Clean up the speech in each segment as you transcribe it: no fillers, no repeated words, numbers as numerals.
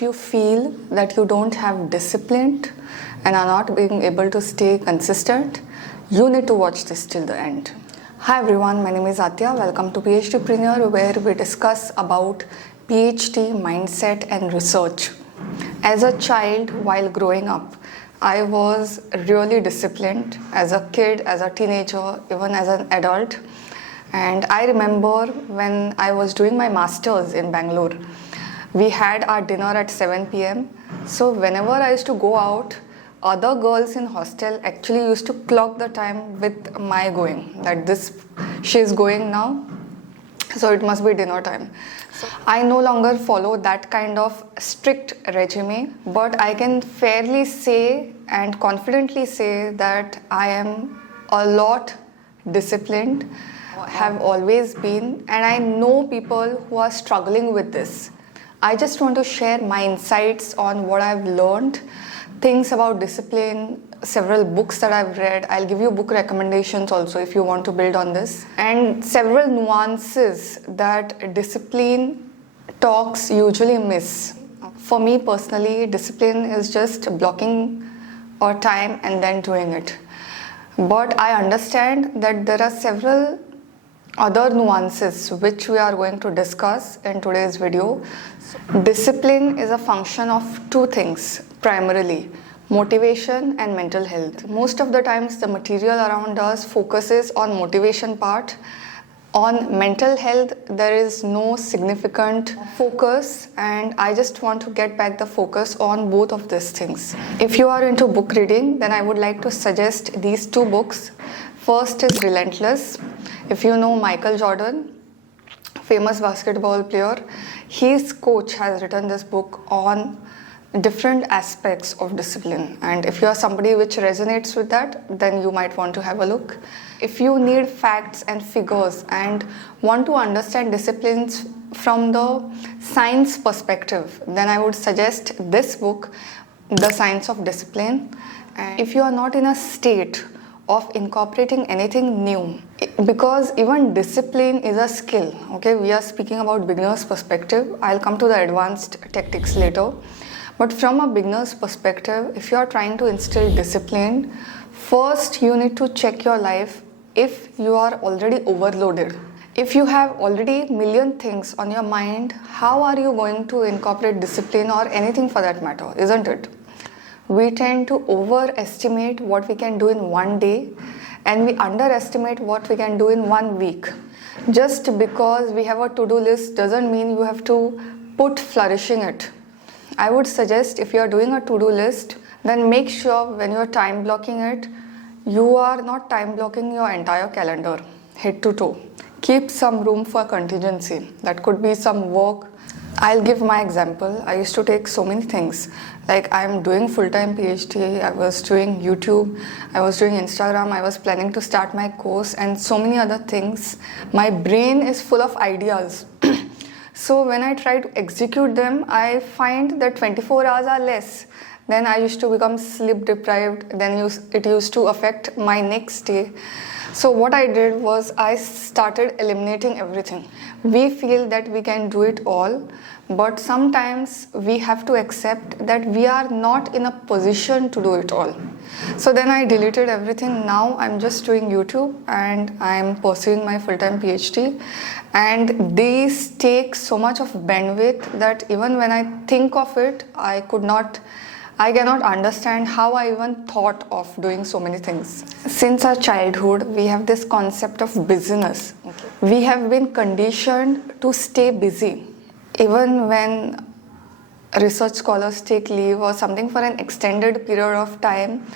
if you feel that you don't have discipline and are not being able to stay consistent, you need to watch this till the end. Hi everyone, my name is Aatiya. Welcome to PhDpreneur, where we discuss about PhD mindset and research. As a child, while growing up, I was really disciplined as a kid, as a teenager, even as an adult. And I remember when I was doing my masters in Bangalore, we had our dinner at 7 p.m. So whenever I used to go out, other girls in hostel actually used to clock the time with my going, that she's going now, so it must be dinner time. So I no longer follow that kind of strict regime, but I can fairly say and confidently say that I am a lot disciplined, have always been, and I know people who are struggling with this. I just want to share my insights on what I've learned, things about discipline, several books that I've read. I'll give you book recommendations also if you want to build on this, and several nuances that discipline talks usually miss. For me personally, discipline is just blocking our time and then doing it. But I understand that there are several other nuances which we are going to discuss in today's video. Discipline is a function of two things primarily: motivation and mental health. Most of the times the material around us focuses on motivation part. On mental health there is no significant focus, and I just want to get back the focus on both of these things. If you are into book reading, then I would like to suggest these two books. First is Relentless. If you know Michael Jordan, famous basketball player, his coach has written this book on different aspects of discipline, and if you are somebody which resonates with that, then you might want to have a look. If you need facts and figures and want to understand disciplines from the science perspective, then I would suggest this book, The Science of Discipline. And if you are not in a state of incorporating anything new, because even discipline is a skill, okay, we are speaking about beginner's perspective. I'll come to the advanced tactics later. But from a beginner's perspective, if you are trying to instill discipline, first you need to check your life if you are already overloaded. If you have already million things on your mind, how are you going to incorporate discipline or anything for that matter, isn't it? We tend to overestimate what we can do in one day, and we underestimate what we can do in 1 week. Just because we have a to-do list doesn't mean you have to put flourishing it. I would suggest if you are doing a to-do list, then make sure when you are time blocking it, you are not time blocking your entire calendar, head to toe. Keep some room for contingency. That could be some work. I'll give my example. I used to take so many things. Like I'm doing full-time PhD, I was doing YouTube, I was doing Instagram, I was planning to start my course and so many other things. My brain is full of ideas. So when I try to execute them, I find that 24 hours are less. Then I used to become sleep deprived. Then it used to affect my next day. So what I did was I started eliminating everything. We feel that we can do it all, but sometimes we have to accept that we are not in a position to do it all. So then I deleted everything. Now I'm just doing YouTube and I'm pursuing my full-time PhD. And these take so much of bandwidth that even when I think of it, I cannot understand how I even thought of doing so many things. Since our childhood, we have this concept of busyness. Okay. We have been conditioned to stay busy. Even when research scholars take leave or something for an extended period of time,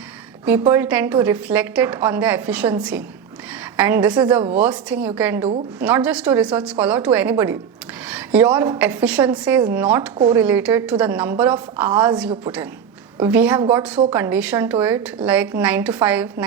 people tend to reflect it on their efficiency. And this is the worst thing you can do, not just to research scholar, to anybody. Your efficiency is not correlated to the number of hours you put in. We have got so conditioned to it, like 9 to 5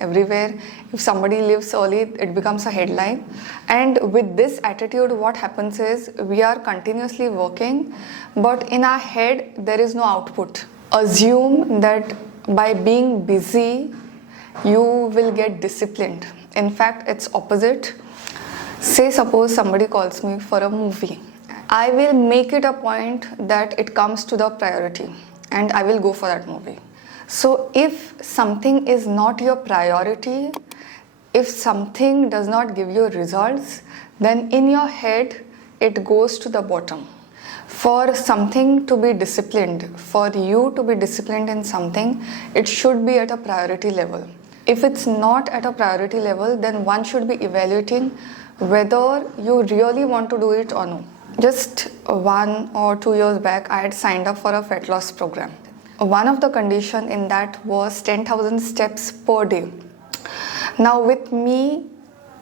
everywhere. If somebody leaves early, it becomes a headline. And with this attitude, what happens is we are continuously working, but in our head, there is no output. Assume that by being busy, you will get disciplined. In fact, it's opposite. Say suppose somebody calls me for a movie. I will make it a point that it comes to the priority and I will go for that movie. So if something is not your priority, if something does not give you results, then in your head it goes to the bottom. For something to be disciplined, for you to be disciplined in something, it should be at a priority level. If it's not at a priority level, then one should be evaluating whether you really want to do it or no. Just 1 or 2 years back, I had signed up for a fat loss program. One of the conditions in that was 10,000 steps per day. Now with me,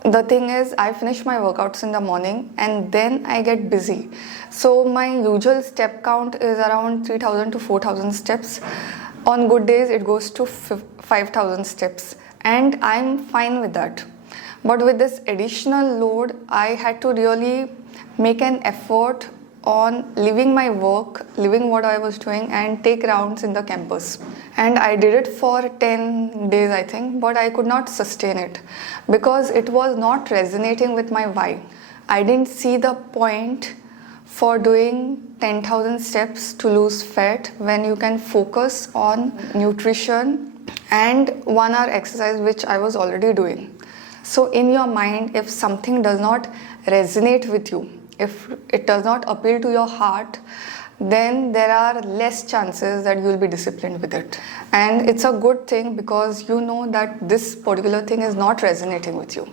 the thing is, I finish my workouts in the morning and then I get busy. So my usual step count is around 3,000 to 4,000 steps. On good days, it goes to 5,000 steps and I'm fine with that. But with this additional load, I had to really make an effort on leaving my work, leaving what I was doing and take rounds in the campus. And I did it for 10 days I think, but I could not sustain it because it was not resonating with my why. I didn't see the point for doing 10,000 steps to lose fat when you can focus on nutrition and 1 hour exercise, which I was already doing. So in your mind, if something does not resonate with you, if it does not appeal to your heart, then there are less chances that you will be disciplined with it. And it's a good thing because you know that this particular thing is not resonating with you.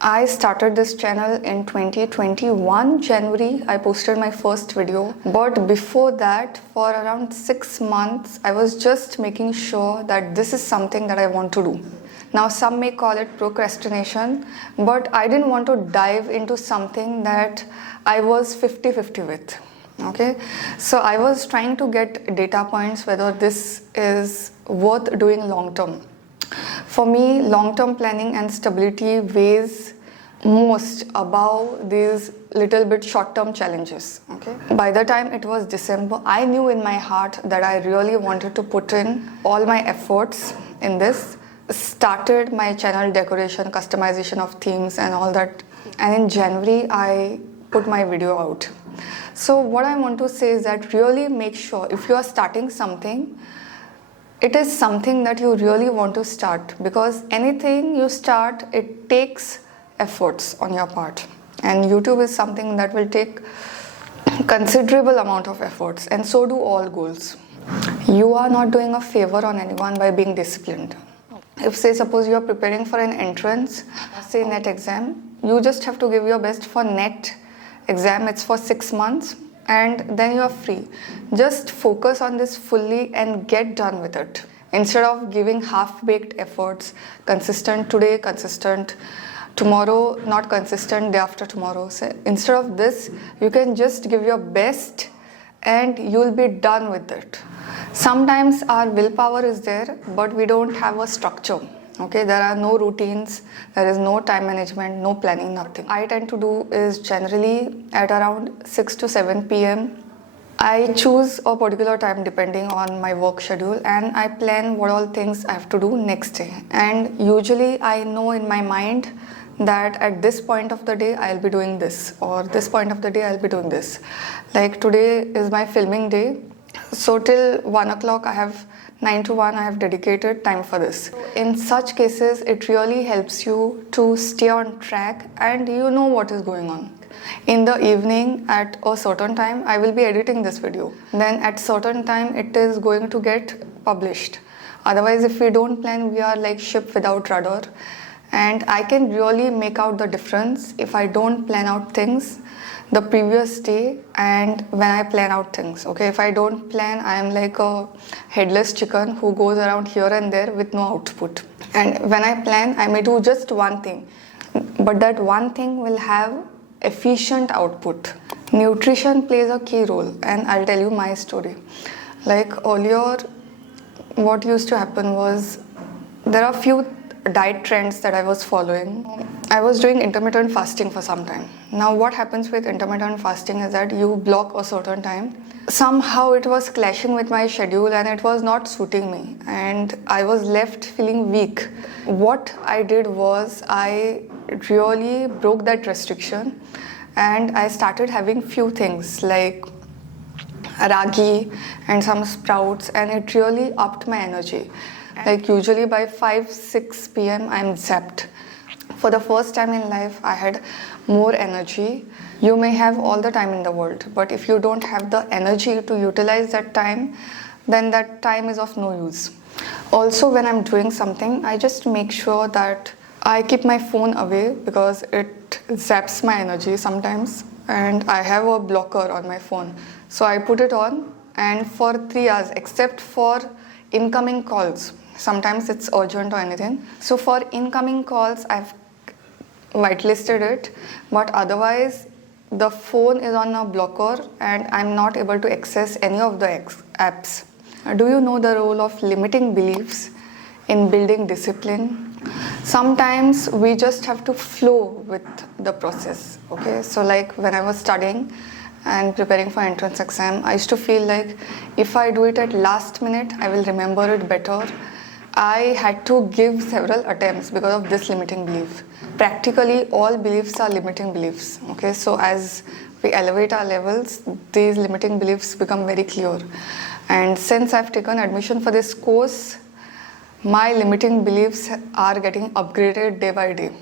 I started this channel in 2021 January. I posted my first video, but before that, for around 6 months, I was just making sure that this is something that I want to do. Now some may call it procrastination, but I didn't want to dive into something that I was 50-50 with. Okay, so I was trying to get data points whether this is worth doing long term. For me, long term planning and stability weighs most above these little bit short term challenges. Okay, by the time it was December, I knew in my heart that I really wanted to put in all my efforts in this. Started my channel decoration, customization of themes and all that, and in January I put my video out. So what I want to say is that really make sure if you are starting something, it is something that you really want to start, because anything you start, it takes efforts on your part, and YouTube is something that will take considerable amount of efforts, and so do all goals. You are not doing a favor on anyone by being disciplined. If say suppose you are preparing for an entrance, say NET exam, you just have to give your best for NET exam. It's for 6 months and then you are free. Just focus on this fully and get done with it, instead of giving half-baked efforts, consistent today, consistent tomorrow, not consistent day after tomorrow. So instead of this, you can just give your best and you'll be done with it. Sometimes our willpower is there, but we don't have a structure. Okay, there are no routines, there is no time management, no planning, nothing. I tend to do is generally at around 6 to 7 p.m. I choose a particular time depending on my work schedule and I plan what all things I have to do next day. And usually I know in my mind that at this point of the day I'll be doing this, or this point of the day I'll be doing this. Like today is my filming day, so till 1 o'clock I have 9 to 1 I have dedicated time for this. In such cases it really helps you to stay on track and you know what is going on. In the evening at a certain time I will be editing this video, then at certain time it is going to get published. Otherwise if we don't plan, we are like ship without rudder. And I can really make out the difference if I don't plan out things the previous day and when I plan out things. Okay, if I don't plan, I am like a headless chicken who goes around here and there with no output. And when I plan, I may do just one thing, but that one thing will have efficient output. Nutrition plays a key role, and I'll tell you my story. Like earlier, what used to happen was there are few diet trends that I was following. I was doing intermittent fasting for some time. Now what happens with intermittent fasting is that you block a certain time. Somehow it was clashing with my schedule and it was not suiting me and I was left feeling weak. What I did was I really broke that restriction and I started having few things like ragi and some sprouts, and it really upped my energy. Like usually by 5-6 p.m. I'm zapped. For the first time in life, I had more energy. You may have all the time in the world, but if you don't have the energy to utilize that time, then that time is of no use. Also, when I'm doing something, I just make sure that I keep my phone away because it zaps my energy sometimes, and I have a blocker on my phone. So I put it on, and for 3 hours, except for incoming calls, sometimes it's urgent or anything. So for incoming calls, I've whitelisted it, but otherwise the phone is on a blocker and I'm not able to access any of the apps. Do you know the role of limiting beliefs in building discipline? Sometimes we just have to flow with the process. Okay, so like when I was studying and preparing for entrance exam, I used to feel like if I do it at last minute, I will remember it better. I had to give several attempts because of this limiting belief. Practically all beliefs are limiting beliefs. Okay, so as we elevate our levels, these limiting beliefs become very clear. And since I've taken admission for this course, my limiting beliefs are getting upgraded day by day.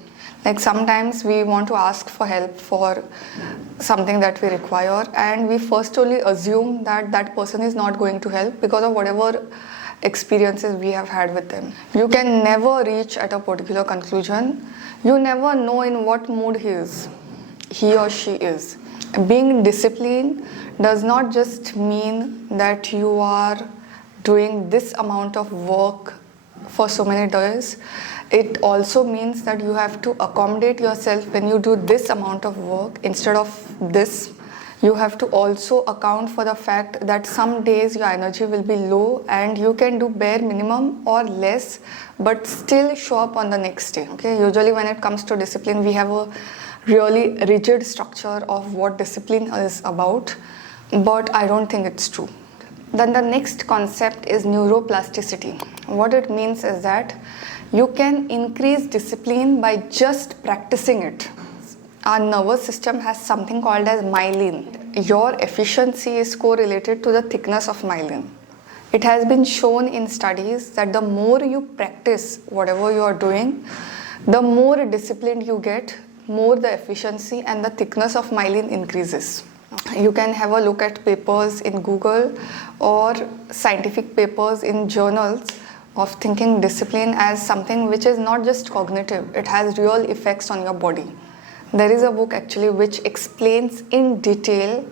Like sometimes we want to ask for help for something that we require, and we first only assume that that person is not going to help because of whatever experiences we have had with them. You can never reach at a particular conclusion. You never know in what mood he or she is. Being disciplined does not just mean that you are doing this amount of work for so many days. It also means that you have to accommodate yourself when you do this amount of work instead of this. You have to also account for the fact that some days your energy will be low and you can do bare minimum or less but still show up on the next day. Okay, usually when it comes to discipline, we have a really rigid structure of what discipline is about, but I don't think it's true. Then the next concept is neuroplasticity. What it means is that you can increase discipline by just practicing it. Our nervous system has something called as myelin. Your efficiency is correlated to the thickness of myelin. It has been shown in studies that the more you practice whatever you are doing, the more disciplined you get, more the efficiency and the thickness of myelin increases. You can have a look at papers in Google or scientific papers in journals of thinking discipline as something which is not just cognitive, it has real effects on your body. There is a book actually which explains in detail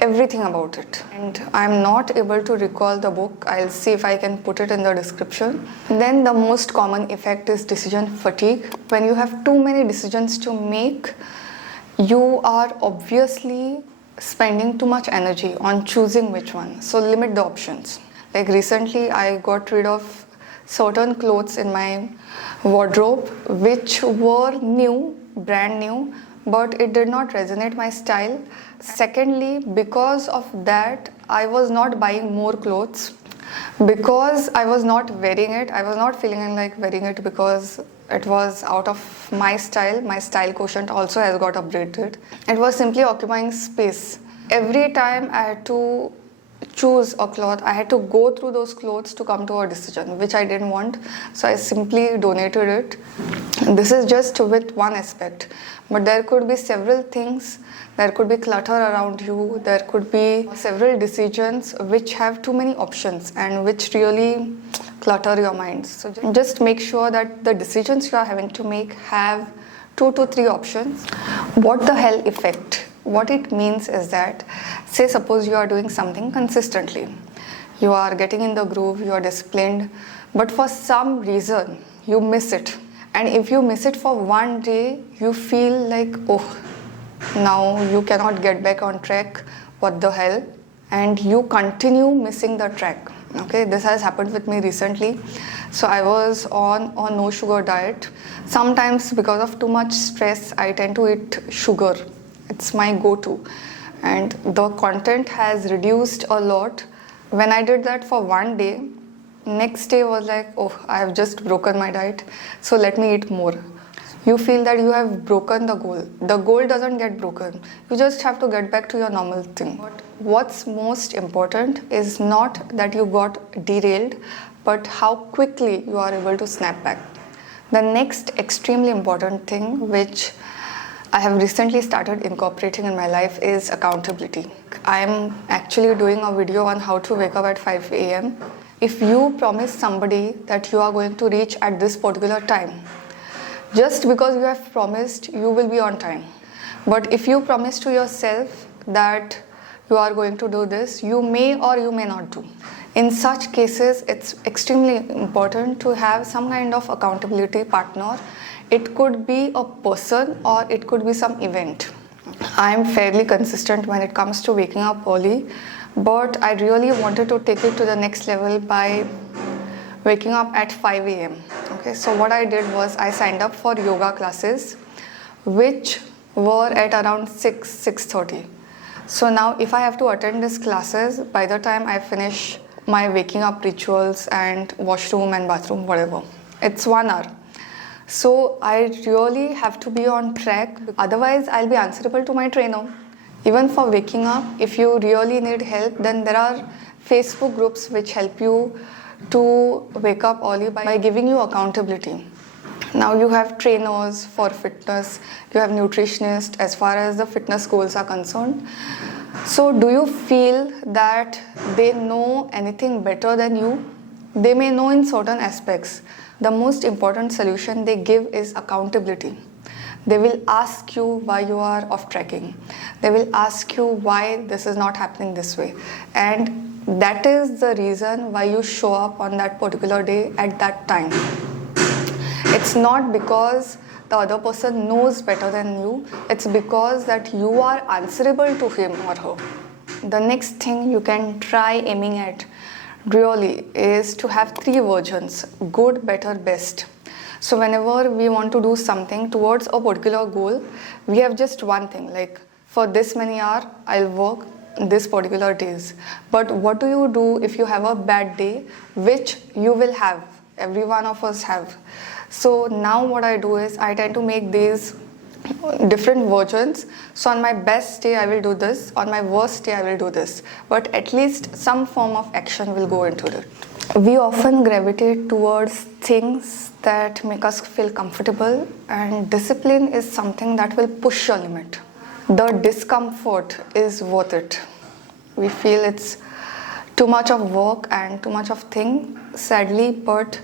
everything about it, and I'm not able to recall the book. I'll see if I can put it in the description. Then the most common effect is decision fatigue. When you have too many decisions to make, you are obviously spending too much energy on choosing which one. So limit the options. Like recently I got rid of certain clothes in my wardrobe which were new, brand new, but it did not resonate my style. Secondly, because of that, I was not buying more clothes because I was not wearing it. I was not feeling like wearing it because it was out of my style. My style quotient also has got upgraded. It was simply occupying space. Every time I had to choose a cloth, I had to go through those clothes to come to a decision, which I didn't want. So I simply donated it. This is just with one aspect, but there could be several things. There could be clutter around you. There could be several decisions which have too many options and which really clutter your mind. So just make sure that the decisions you are having to make have 2 to 3 options. What the hell effect? What it means is that, say suppose you are doing something consistently. You are getting in the groove, you are disciplined, but for some reason you miss it. And if you miss it for one day, you feel like, oh, now you cannot get back on track, what the hell? And you continue missing the track. Okay, this has happened with me recently. So I was on a no sugar diet. Sometimes because of too much stress, I tend to eat sugar. It's my go-to. And the content has reduced a lot. When I did that for one day, next day was like, oh, I have just broken my diet, so let me eat more. you feel that you have broken the goal. The goal doesn't get broken. You just have to get back to your normal thing. But what's most important is not that you got derailed, but how quickly you are able to snap back. The next extremely important thing, which I have recently started incorporating in my life, is accountability. I am actually doing a video on how to wake up at 5 a.m. If you promise somebody that you are going to reach at this particular time, just because you have promised, you will be on time. But if you promise to yourself that you are going to do this, you may or you may not do. In such cases, it's extremely important to have some kind of accountability partner. It could be a person or it could be some event. I am fairly consistent when it comes to waking up early, but I really wanted to take it to the next level by waking up at 5 a.m. Okay, so what I did was I signed up for yoga classes, which were at around 6:30. So now if I have to attend these classes, by the time I finish my waking up rituals and washroom and bathroom, whatever, it's 1 hour. So I really have to be on track, otherwise I'll be answerable to my trainer. Even for waking up, if you really need help, then there are Facebook groups which help you to wake up early by giving you accountability. Now you have trainers for fitness, you have nutritionists as far as the fitness goals are concerned. So do you feel that they know anything better than you? They may know in certain aspects. The most important solution they give is accountability. They will ask you why you are off tracking. They will ask you why this is not happening this way. And that is the reason why you show up on that particular day at that time. It's not because the other person knows better than you. It's because that you are answerable to him or her. The next thing you can try aiming at really is to have 3 versions: good, better, best. So whenever we want to do something towards a particular goal, we have just one thing, like for this many hours I'll work this particular days. But what do you do if you have a bad day, which you will have? Every one of us have. So now what I do is I tend to make these different versions. So on my best day I will do this, on my worst day I will do this, but at least some form of action will go into it. We often gravitate towards things that make us feel comfortable, and discipline is something that will push your limit. The discomfort is worth it. We feel it's too much of work and too much of thing, sadly, but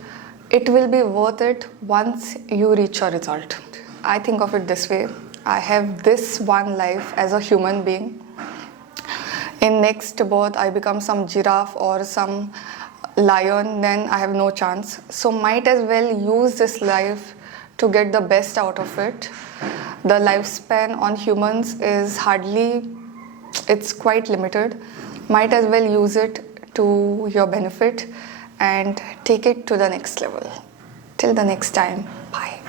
it will be worth it once you reach a result. I think of it this way: I have this one life as a human being. In next birth, I become some giraffe or some lion, then I have no chance. So might as well use this life to get the best out of it. The lifespan on humans is it's quite limited. Might as well use it to your benefit and take it to the next level. Till the next time, bye.